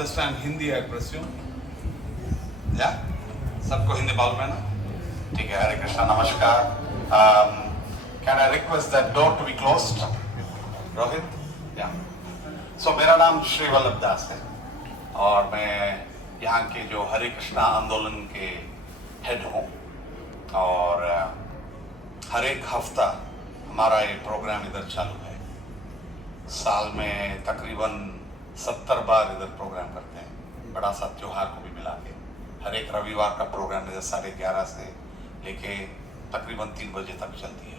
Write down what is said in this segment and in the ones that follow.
Understand Hindi, I presume? Yeah? सबको हिंदी मालूम है ना? ठीक है, हरे कृष्णा, नमस्कार. Can I request that door to be closed? Rohit? Yeah. So मेरा नाम श्री वल्लभ दास है और मैं यहाँ के जो हरे कृष्णा आंदोलन के हेड हूँ और हर एक हफ्ता हमारा ये प्रोग्राम इधर चालू है. साल में तकरीबन 70 बार इधर प्रोग्राम करते हैं, बड़ा सा त्योहार को भी मिला के. हर एक रविवार का प्रोग्राम इधर 11:30 से लेके तकरीबन 3 बजे तक चलती है.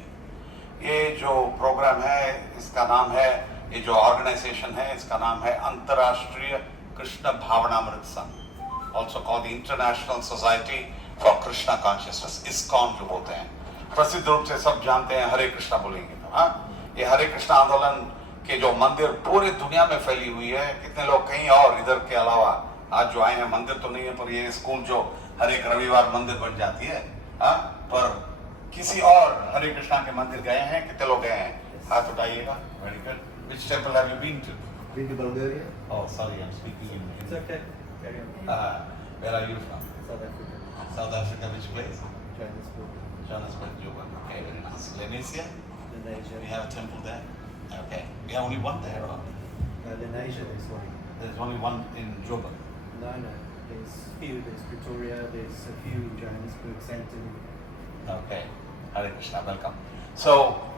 ये जो प्रोग्राम है इसका नाम है, ये जो ऑर्गेनाइजेशन है इसका नाम है अंतर्राष्ट्रीय कृष्ण भावनामृत संघ, also called international society for Krishna consciousness, ISKCON जो बोलते हैं. प्रसिद्ध रूप से सब जानते हैं, हरे कृष्णा बोलेंगे तो. हाँ, ये हरे कृष्णा आंदोलन के जो मंदिर पूरे दुनिया में फैली हुई है. कितने लोग कहीं और इधर के अलावा आज जो आए हैं, मंदिर तो नहीं है पर ये स्कूल जो हर एक रविवार मंदिर बन जाती है. हाँ, पर किसी और हरे कृष्णा के मंदिर गए हैं? कितने लोग गए हैं? हाथ उठाइएगा. Very good. Which temple have you been to? Been to Bulgaria? Oh, sorry, I'm speaking in. It's okay. Carry on. Where are you from? South Africa. South Africa. Which place? Johannesburg. Johannesburg, Joburg. Okay, very nice. Lenasia? Lenasia. We have a temple there. Okay. We have only one there, or? Lenasia, there's one. There's only one in Joburg. No. There's few. There's Pretoria. There's a few. Johannesburg, Sandton. Okay. Hare Krishna. Welcome. So,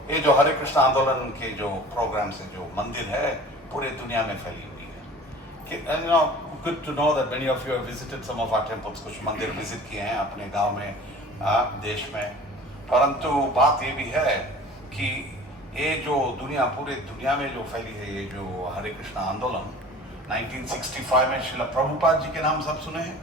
ये जो हरे कृष्ण आंदोलन के जो programme से जो मंदिर है पूरे दुनिया में फैली हुई है. You know, good to know that many of you have visited some of our temples. कुछ मंदिर विजिट किए हैं अपने गांव में, देश में. परंतु बात ये भी है कि ये जो दुनिया पूरे दुनिया में जो फैली है, ये जो हरे कृष्ण आंदोलन 1965 में श्रील प्रभुपाद जी के नाम सब सुने हैं?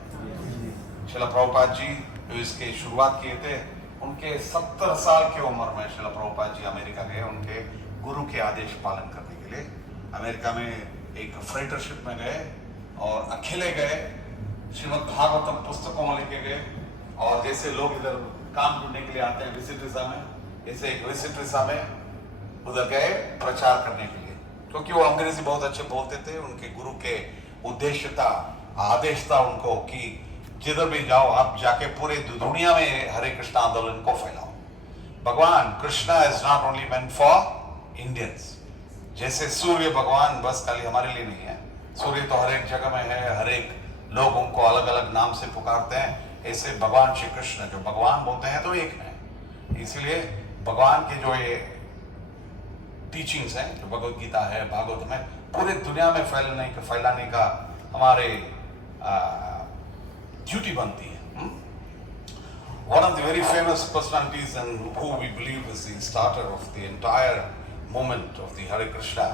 श्रील प्रभुपाद जी जो इसके शुरुआत किए थे, उनके 70 साल की उम्र में श्रील प्रभुपाद जी अमेरिका गए उनके गुरु के आदेश पालन करने के लिए. अमेरिका में एक फ्रेटरशिप में गए और अकेले गए, श्रीमद् भागवतम पुस्तकों में लेके गए. और जैसे लोग इधर काम ढूंढने के लिए आते हैं विजिट वीजा में, जैसे एक विजिट वीजा में उधर गए प्रचार करने के लिए, क्योंकि वो अंग्रेजी बहुत अच्छे बोलते थे. उनके गुरु के उद्देश्य था, आदेश था उनको कि जिधर भी जाओ आप जाके पूरे दुनिया में हरे कृष्ण आंदोलन को फैलाओ. भगवान Krishna is not only meant for Indians. जैसे सूर्य भगवान बस खाली हमारे लिए नहीं है, सूर्य तो हर एक जगह में है, हर एक लोग उनको अलग अलग नाम से पुकारते हैं. ऐसे भगवान श्री कृष्ण जो भगवान बोलते हैं तो एक है. इसीलिए भगवान के जो ये टीचिंग्स हैं, जो भगवत गीता है, भागवत में पूरे दुनिया में फैलाने का हमारे ड्यूटी बनती है. One of the very famous personalities and who we believe is the starter of the entire movement of the Hare Krishna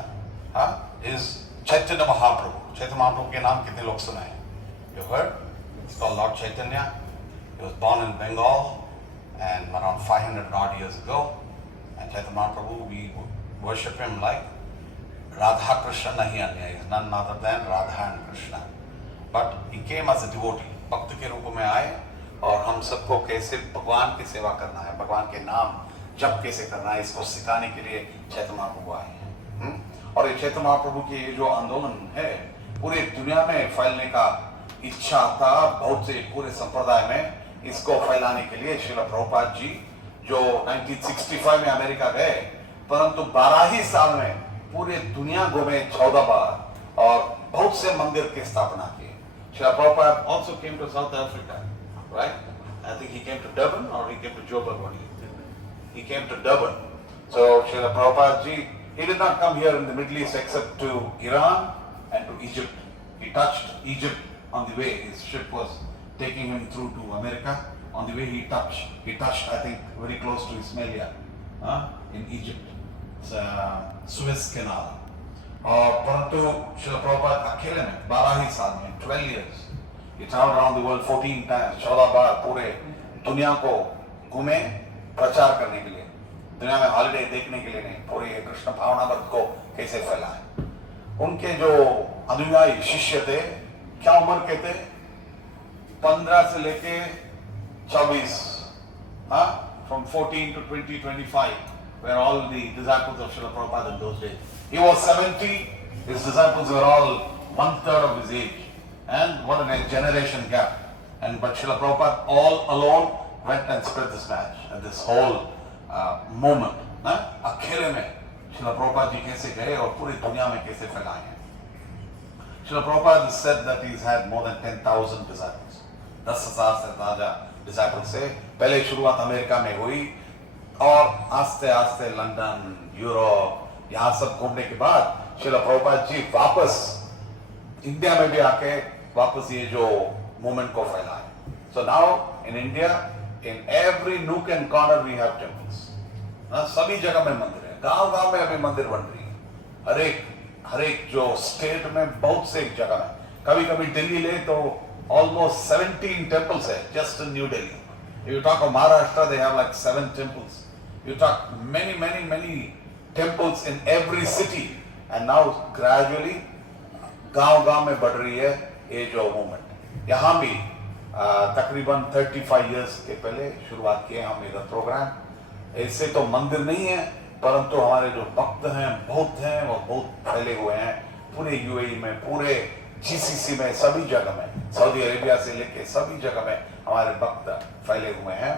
is Chaitanya Mahaprabhu. Chaitanya Mahaprabhu के नाम कितने लोग सुने हैं? You heard? It's called Lord Chaitanya. He was born in Bengal and around 500 odd years ago. And Chaitanya Mahaprabhu, we worship him like Radha Krishna nahi anya. He is none other than Radha and Krishna. But he came as a devotee. भक्त के रूप में आए और हम सबको कैसे भगवान की सेवा करना है, भगवान के नाम जप कैसे करना है, इसको सिखाने के लिए चैतन्य महाप्रभु आए हैं. और ये चैतन्य महाप्रभु की ये जो आंदोलन है पूरे दुनिया में फैलने का इच्छा था बहुत से पूरे संप्रदाय में. इसको फैलाने के लिए श्रील प्रभुपाद जी जो 1965 में अमेरिका गए, परंतु 12 ही साल में पूरे दुनिया घूमे 14 बार और बहुत से मंदिर की स्थापना की. Srila Prabhupada also came to South Africa, right? I think he came to Durban or he came to Joburg only. He came to Durban. So Srila Prabhupada ji, he did not come here in the Middle East except to Iran and to Egypt. He touched Egypt on the way. His ship was taking him through to America. On the way he touched I think very close to Ismailia in Egypt. It's Suez Canal. और परंतु श्रील प्रभुपाद अकेले में 12 ही साल में 12 years he traveled around the world 14 times, 14 बार पूरे दुनिया को घूमे प्रचार करने के लिए. दुनिया में हॉलिडे देखने के लिए नहीं, पूरे कृष्ण भावनामृत को कैसे फैलाएं. उनके जो अनुयायी शिष्य थे, क्या उम्र के थे? 15 से लेके 24, from 14 to 20, 25 were all the disciples of Srila Prabhupada in those days. He was 70, his disciples were all 1/3 of his age. And what a generation gap. And but Srila Prabhupada all alone went and spread this match and this whole movement. अकेले में Srila Prabhupada जी कैसे गए और पूरी दुनिया में कैसे फैलाए हैं. Srila Prabhupada said that he's had more than 10,000 disciples. 10,000 से ज़्यादा disciples से पहले शुरुआत अमेरिका में हुई और आस्ते आस्ते लंदन, यूरोप, यहाँ सब घूमने के बाद Srila Prabhupada जी वापस इंडिया में भी आके वापस ये जो मूवमेंट को फैलाए. So now in India, in every nook and corner we have temples. सभी जगह में मंदिर है, गांव-गांव में अभी मंदिर बन रही है. हर एक जो स्टेट में बहुत से जगह में. कभी-कभी दिल्ली ले तो almost 17 temples है just in New Delhi. If you talk of Maharashtra, they have like 7 temples. You talk many temples in every city, and now gradually गांव-गांव में बढ़ रही है ये जो मूवमेंट. यहाँ भी तकरीबन 35 इयर्स के पहले शुरुआत किए हम इधर प्रोग्राम. ऐसे तो मंदिर नहीं है परंतु हमारे जो भक्त हैं बहुत हैं और बहुत फैले हुए हैं पूरे यूएई में, पूरे जीसीसी में, सभी जगह में, सऊदी अरेबिया से लेके सभी जगह में हमारे भक्त फैले हुए हैं.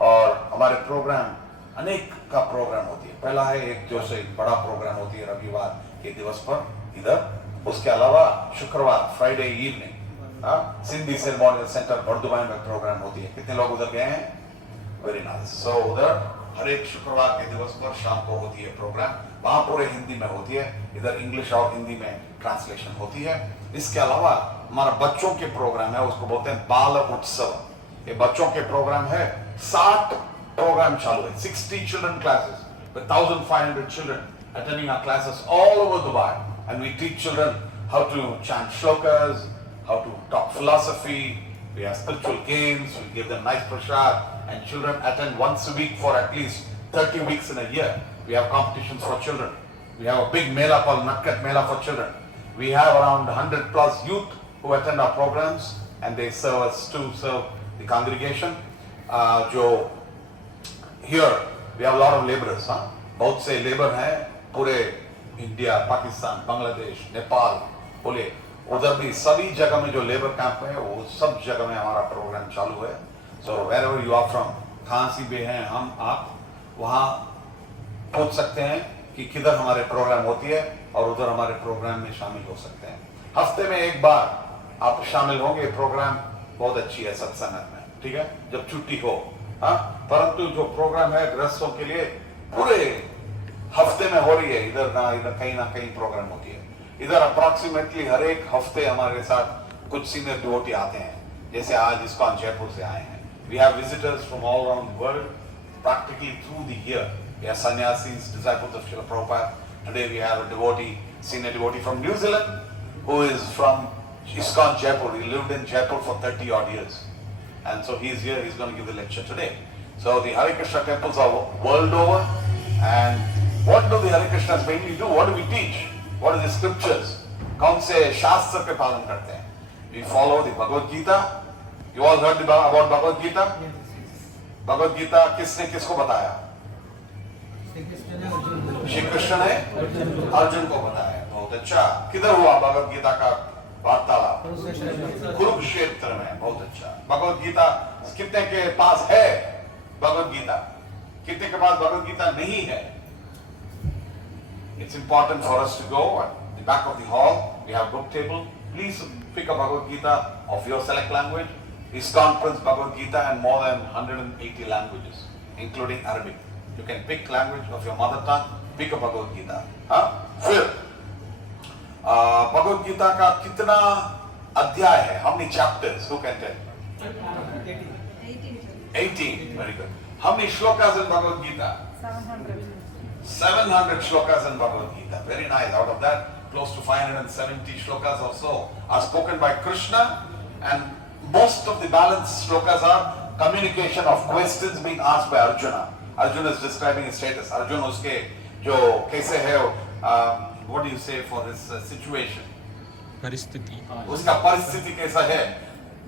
और हमारे प्रोग्राम अनेक का प्रोग्राम होती है. पहला है एक जो से बड़ा प्रोग्राम होती है रविवार के दिवस पर इधर. उसके अलावा शुक्रवार Friday evening Sindhi ceremonial centre Bur Dubai में प्रोग्राम होती है. कितने लोग उधर गए हैं? Very nice. सो उधर हर एक शुक्रवार के दिवस पर शाम को होती है प्रोग्राम. वहां पूरे हिंदी में होती है, इधर इंग्लिश और हिंदी में ट्रांसलेशन होती है. इसके अलावा हमारा बच्चों के प्रोग्राम है, उसको बोलते हैं बाल उत्सव. ये बच्चों के प्रोग्राम है. 60 प्रोग्राम चालू है. 60 children classes with 1,500 children attending our classes all over Dubai. And we teach children how to chant shlokas, how to talk philosophy. We have spiritual games. We give them nice prasad, and children attend once a week for at least 30 weeks in a year. We have competitions for children. We have a big mela called Nakkat Mela for children. We have around 100 plus youth who attend our programs, and they serve us to serve the congregation. Here we have a lot of laborers. बहुत से labour हैं पूरे India, Pakistan, Bangladesh, Nepal, बोले उधर भी सभी जगह में जो लेबर कैंप है वो सब जगह में हमारा प्रोग्राम चालू है. सो wherever you are from, कहाँ से भी हैं हम आप वहाँ पूछ सकते हैं कि किधर हमारे प्रोग्राम होती है और उधर हमारे प्रोग्राम में शामिल हो सकते हैं. हफ्ते में एक बार आप शामिल होंगे. प्रोग्राम बहुत अच्छी है सत्संग में, ठीक है, जब छुट्टी हो. परंतु जो प्रोग्राम है गृहस्थों के लिए पूरे हफ्ते में हो रही है. इधर कहीं ना कहीं प्रोग्राम होती है. इधर अप्रॉक्सीमेटली हर एक हफ्ते हमारे साथ कुछ सीनियर डिवोटी आते हैं. जैसे आज इस्कॉन जयपुर से आए हैं. We have visitors from all around world practically through the year. We have sannyasis, disciples of Srila Prabhupada. Today we have a devotee, senior devotee from New Zealand who is from ISKCON Jaipur. He lived in Jaipur for 30 odd years. And so he is here, he's going to give the lecture today. So the Hare Krishna temples are world over. And what do the Hare Krishnas mainly do? What do we teach? What are the scriptures? कौन से शास्त्र पे पालन करते हैं? We follow the Bhagavad Gita. You all heard about Bhagavad Gita? Bhagavad Gita किसने किसको बताया? श्री कृष्ण ने अर्जुन को बताया. बहुत अच्छा. किधर हुआ भगवद गीता का वार्तालाप? कुरुक्षेत्र में. बहुत अच्छा. भगवद गीता कितने के पास है? भगवद गीता कितने के पास भगवद गीता नहीं है? It's important for us to go at the back of the hall. We have book table. Please pick a Bhagavad Gita of your select language. ISKCON prints Bhagavad Gita in more than 180 languages, including Arabic. You can pick language of your mother tongue. Pick a Bhagavad Gita. फिर Bhagavad Gita का कितना अध्याय है? How many chapters? Who can tell? 18. Very good. How many shlokas in Bhagavad Gita? 700 shlokas in Bhagavad Gita. Very nice. Out of that, close to 570 shlokas or so are spoken by Krishna, and most of the balanced shlokas are communication of questions being asked by Arjuna. Arjuna is describing his status. Arjuna uske jo kaise hai, what do you say for his situation? परिस्थिति. उसका परिस्थिति कैसा है?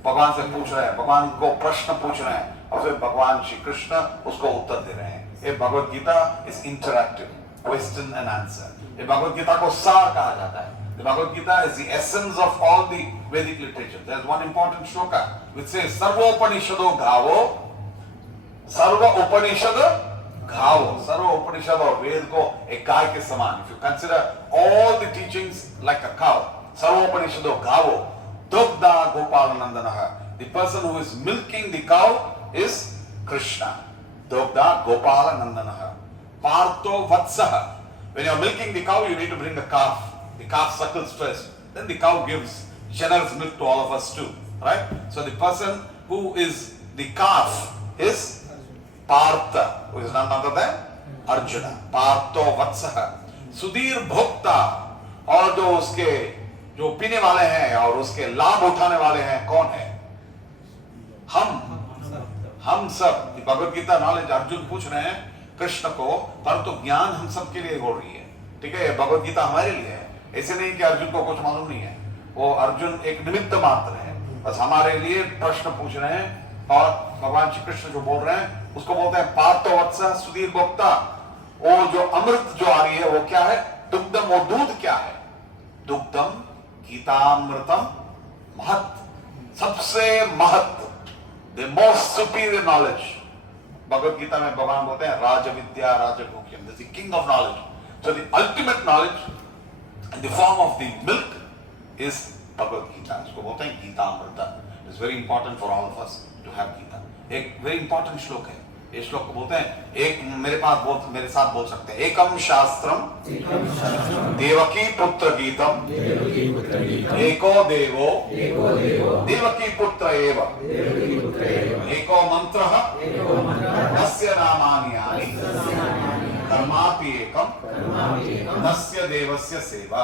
भगवान से पूछ रहे हैं, भगवान को प्रश्न पूछ रहे हैं और फिर भगवान श्री कृष्ण उसको उत्तर दे रहे हैं. ये Bhagavad Gita is interactive, question and answer. ये भगवद गीता को सार कहा जाता है. The Bhagavad Gita is the essence of all the Vedic literature. There is one important shloka which says Sarva Upanishado Gavo, Sarva Upanishad Gavo. Sarva Upanishad or Ved ko ek gaay ke saman. If you consider all the teachings like a cow, Sarva Upanishado Gavo, Dugdha Gopalanandanaha. The person who is milking the cow is Krishna. Dugdha Gopalanandanaha. Partho Vatsaha. When you are milking the cow, you need to bring the calf. The calf suckles first. Then the cow gives generous milk to all of us too. Right? So the person who is the calf is Partha, who is none other than Arjuna. Partho Vatsaha. Sudhir Bhokta. और जो उसके जो पीने वाले हैं और उसके लाभ उठाने वाले हैं कौन है? हम सब। भगवद गीता नॉलेज अर्जुन पूछ रहे हैं कृष्ण को, परंतु ज्ञान हम सब के लिए बोल रही है। ठीक है, भगवद गीता हमारे लिए है। ऐसे नहीं कि अर्जुन को कुछ मालूम नहीं है, वो अर्जुन एक निमित्त मात्र है, बस हमारे लिए प्रश्न पूछ रहे हैं। और भगवान श्री कृष्ण जो बोल रहे हैं उसको बोलते हैं पार्थो वत्सः सुधीर भोक्ता। वो जो अमृत जो आ रही है वो क्या है? दुग्धम। वो दूध क्या है? दुग्धम गीतामृतम महत्, सबसे महत्, the most superior knowledge. Bhagavad Gita में भगवान बोलते हैं राज विद्या राजगुह्यम, the king of knowledge. So the ultimate knowledge in the form of the milk is Bhagavad Gita. इसको बोलते हैं Gita Amrita. It's very important for all of us to have Gita. एक very important श्लोक है। ये श्लोक को बोलते हैं, एक मेरे साथ बोल सकते हैं, एकम शास्त्रम देवकी पुत्र गीतम एको देवो देवकी पुत्र एव एको मंत्रः तस्य नामानि यानि कर्मापि एकम तस्य देवस्य सेवा।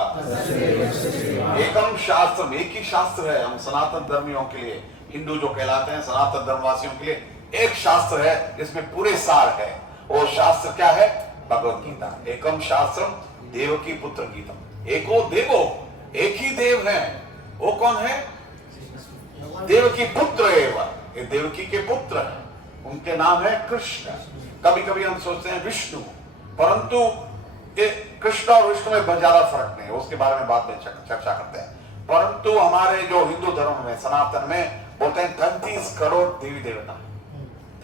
एकम शास्त्रम, एक ही शास्त्र है। हम सनातन धर्मियों के लिए, हिंदू जो कहलाते हैं सनातन धर्मवासियों के लिए एक शास्त्र है जिसमें पूरे सार है। वो शास्त्र क्या है? भगवद गीता। एकम शास्त्रम देवकी पुत्र गीतम एको देवो, एक ही देव है। वो कौन है? देवकी पुत्र एवं, ये देवकी के पुत्र है, उनके नाम है कृष्ण। कभी कभी हम सोचते हैं विष्णु, परंतु कृष्ण और विष्णु में बहुत ज्यादा फर्क नहीं है, उसके बारे में बाद में चर्चा करते हैं। परंतु हमारे जो हिंदू धर्म में सनातन में बोलते हैं 33 करोड़ देवी देवता,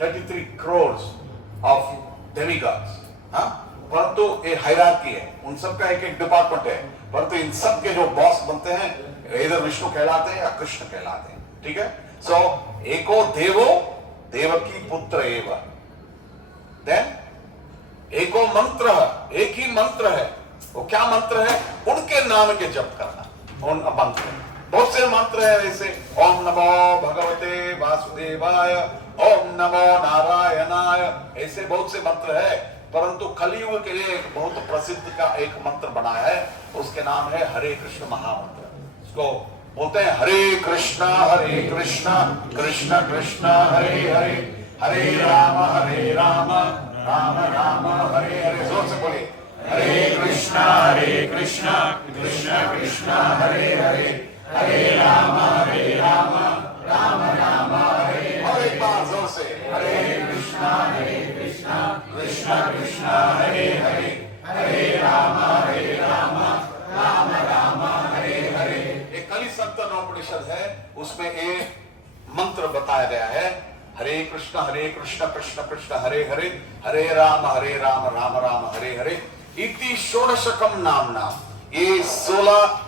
33 crores of demigods। हाँ, परंतु ये हायरार्की है, उन सब का एक एक डिपार्टमेंट है, परंतु इन सब के जो बॉस बनते हैं इधर विष्णु कहलाते हैं या कृष्ण कहलाते हैं। ठीक है, सो एको देवो देवकी पुत्र एव, देन एको मंत्र, एक ही मंत्र है। वो क्या मंत्र है? उनके नाम के जप करना। उन मंत्र बहुत से मंत्र है ऐसे, ओम नमो भगवते वासुदेवाय, ओम नमो नारायणाय, ऐसे बहुत से मंत्र है। परंतु कलियुग के लिए एक बहुत प्रसिद्ध का एक मंत्र बना है, उसके नाम है हरे कृष्ण महामंत्र। इसको बोलते हैं हरे कृष्णा कृष्ण कृष्ण हरे हरे, हरे राम राम राम हरे हरे। जोर से बोलिए, हरे कृष्णा कृष्ण कृष्ण हरे हरे, हरे राम राम राम हरे हरे। और एक बार जोर से, हरे कृष्णा कृष्ण कृष्ण हरे हरे, हरे राम राम राम हरे हरे। एक कलि सप्तनोपनिषद है, उसमें एक मंत्र बताया गया है, हरे कृष्ण कृष्ण कृष्ण हरे हरे, हरे राम राम राम हरे हरे। इति षोडशकम नामना, ये 16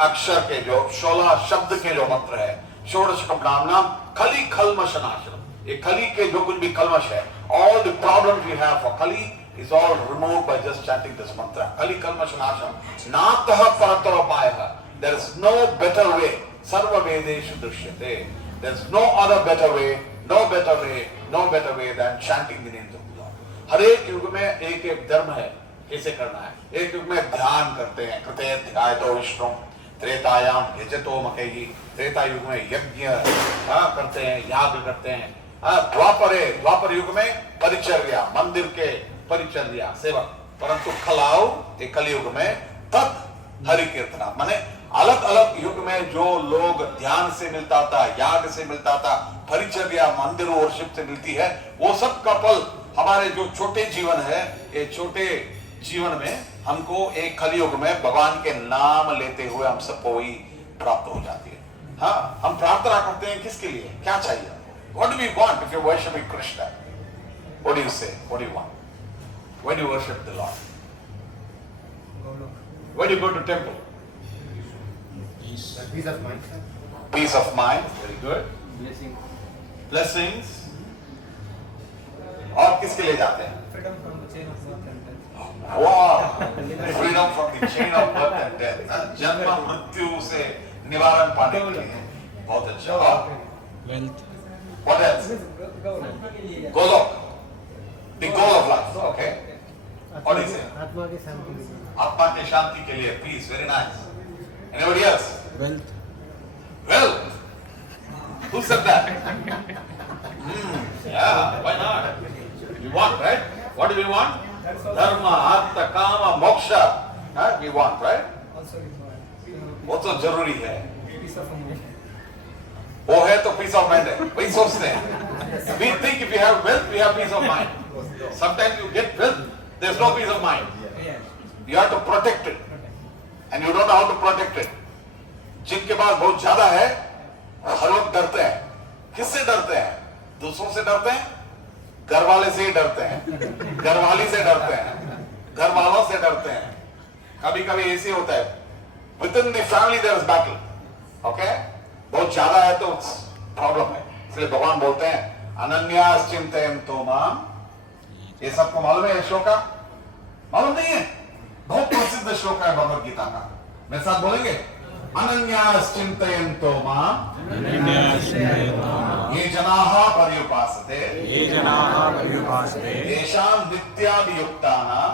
अक्षर के जो 16 शब्द के जो मंत्र है, षोडशकम नामना कलि कल्मषनाशनम। ये कलि के जो कुछ भी कल्मश है, all the problems you have for Kali is all removed by just chanting this mantra. Kali kalmashanasham natah paratopayah. There is no better way. Sarva vedeshu drishyate. There is no other better way, no better way than chanting the names of the Lord. हर एक युग में एक एक धर्म है, कैसे करना है। एक युग में ध्यान करते हैं, कृते ध्यायतो विष्णु, त्रेतायाम यजतो मकैहि, त्रेता युग में यज्ञ करते हैं, याग करते हैं। द्वापर युग में परिचर्या, मंदिर के परिचर्या सेवा। परंतु खलाओ एक कलयुग में तत् हरि कीर्तना, माने अलग अलग युग में जो लोग ध्यान से मिलता था, याग से मिलता था, परिचर्या मंदिर वर्शिप से मिलती है, वो सब कपल हमारे जो छोटे जीवन है, ये छोटे जीवन में हमको एक कलयुग में भगवान के नाम लेते हुए हम सबको वही प्राप्त हो जाती है। हाँ, हम प्रार्थना करते हैं किसके लिए, क्या चाहिए? What do we want if you're worshiping Krishna? What do you say? What do you want? When you worship the Lord? When you go to temple? Peace of mind. Peace of mind. Very good. Blessing. Blessings. और किसके लिए जाते हैं? Freedom from the chain of birth and death. Wow! Freedom from the chain of birth and death. जन्म मृत्यु से निवारण पाने के लिए। बहुत अच्छा। और wealth, what else? Golok. The goal of life. Okay. What is it? आत्मा की शांति के लिए. आत्मा के शांति के लिए। Peace. Very nice. Anybody else? wealth, Well, who said that? Yeah, why not? We want, right? What do we want? Dharma, Artha, Kama, Moksha. We want, right? Also required. वो तो जरूरी है। Peace of mind. वो है तो peace of mind है। वही सोचते हैं। We think if you have wealth, we have peace of mind. Sometimes you get wealth, there's no peace of mind. Yeah. You have to protect it, and you don't know how to protect it. जिनके पास बहुत ज्यादा है, हर वक्त डरते हैं। किससे डरते हैं? दूसरों से डरते हैं, घर वाले से ही डरते हैं, घरवाली से डरते हैं, घर वालों से डरते हैं। कभी कभी ऐसे होता है, within the family there is battle, okay? बहुत ज्यादा है तो प्रॉब्लम है। इसलिए भगवान बोलते हैं अनन्यास चिंतयन्तो माम। ये सबको मालूम है? श्लोक का मालूम नहीं है? बहुत प्रसिद्ध श्लोक है भगवद गीता का। मेरे साथ बोलेंगे अनन्यास चिंतयन्तो माम ये जनाः पर्युपासते ये जनाः पर्युपासते तेषां नित्याभियुक्तानां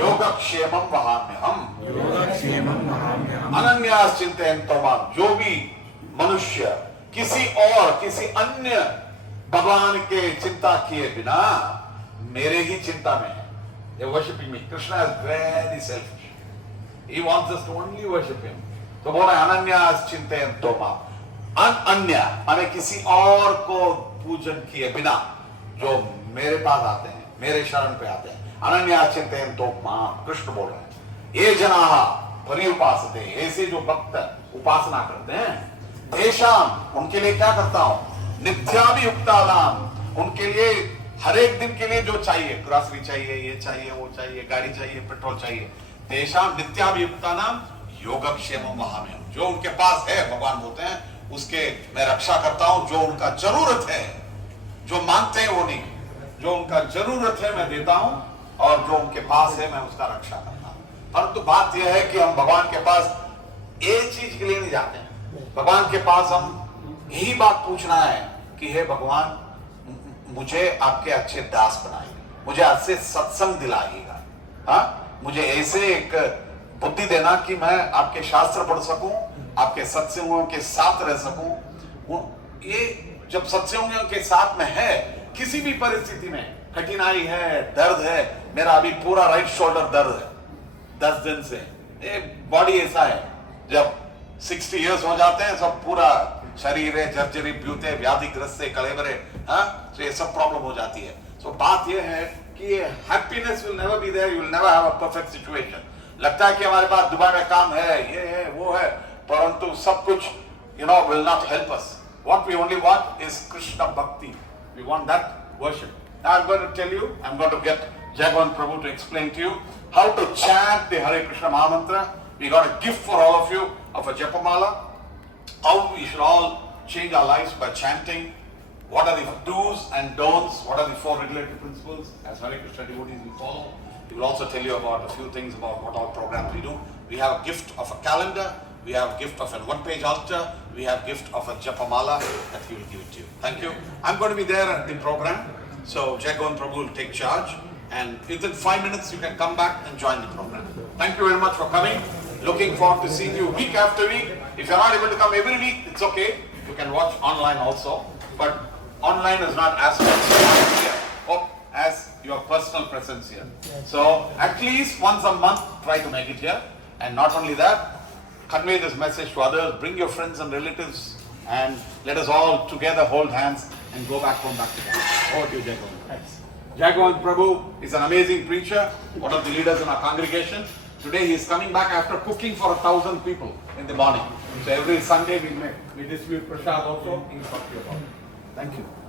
योगक्षेमं वहाम्यहम्। योगक्षेमं वहाम्यहम्। अनन्यास चिंतयन्तो माम। जो भी मनुष्य किसी अन्य भगवान के चिंता किए बिना मेरे ही चिंता में है। They worshiping me. Krishna is very selfish. He wants us to only worship him. तो बोल रहे अनन्यास चिंतयन्तो माम। अन्य माने किसी और को पूजन किए बिना जो मेरे पास आते हैं, मेरे शरण पे आते हैं। अनन्यास चिंतयन्तो माम। कृष्ण बोल रहे हैं ये जनाः पर्युपासते। ऐसे जो भक्त उपासना करते हैं, तेषां उनके लिए क्या करता हूं? नित्याभियुक्तानां उनके लिए हर एक दिन के लिए जो चाहिए, ग्रोसरी चाहिए, ये चाहिए, वो चाहिए, गाड़ी चाहिए, पेट्रोल चाहिए, तेषां नित्याभियुक्तानां योगक्षेमं वहाम्यहम्। जो उनके पास है, भगवान बोलते हैं उसके मैं रक्षा करता हूं। जो उनका जरूरत है, जो मांगते हैं वो नहीं, जो उनका जरूरत है मैं देता हूं, और जो उनके पास है मैं उसका रक्षा करता हूं। परंतु बात यह है कि हम भगवान के पास एक चीज के लिए नहीं जाते हैं। भगवान के पास हम यही बात पूछना है कि हे भगवान, मुझे आपके अच्छे दास बनाइए, मुझे आपसे सत्संग दिलाइएगा। हाँ, मुझे ऐसे एक बुद्धि देना कि मैं आपके शास्त्र पढ़ सकूं, आपके सत्संगों के साथ रह सकूं। ये जब सत्संगों के साथ में है, किसी भी परिस्थिति में कठिनाई है, दर्द है, मेरा अभी पूरा राइट शोल्डर दर्द है 10 दिन से। ये बॉडी ऐसा है, जब 60 इयर्स हो जाते हैं सब पूरा शरीर है जर्जरी ब्यूते व्याधिग्रस्त से कलेबरे। हाँ, तो ये सब प्रॉब्लम हो जाती है। तो बात ये है कि happiness will never be there, you will never have a perfect situation. लगता है कि हमारे पास दुबई में काम है, ये है, वो है, परंतु सब कुछ will not help us. What we only want is Krishna Bhakti. We want that worship. Now I'm going to tell you, I'm going to get Jagwan Prabhu to explain to you how to chant the Hare Krishna Mahamantra. We got a gift for all of you of a Japamala. How we should all change our lives by chanting. What are the do's and don'ts? What are the 4 regulatory principles as Hare Krishna devotees will follow? He will also tell you about a few things about what all programs we do. We have a gift of a calendar. We have a gift of a one-page altar. We have a gift of a Japamala that he will give it to you. Thank you. I'm going to be there at the program. So Jagwan Prabhu will take charge. And within 5 minutes you can come back and join the program. Thank you very much for coming. Looking forward to seeing you week after week. If you're not able to come every week, it's okay. You can watch online also. But online is not as much as your personal presence here. So at least once a month, try to make it here. And not only that, convey this message to others. Bring your friends and relatives. And let us all together hold hands and go back home back together. Over to you, Jacob. Thanks. Jagwan Prabhu is an amazing preacher, one of the leaders in our congregation. Today he is coming back after cooking for 1,000 people in the morning. So every Sunday we distribute prasad also. He will talk to you about it. Thank you.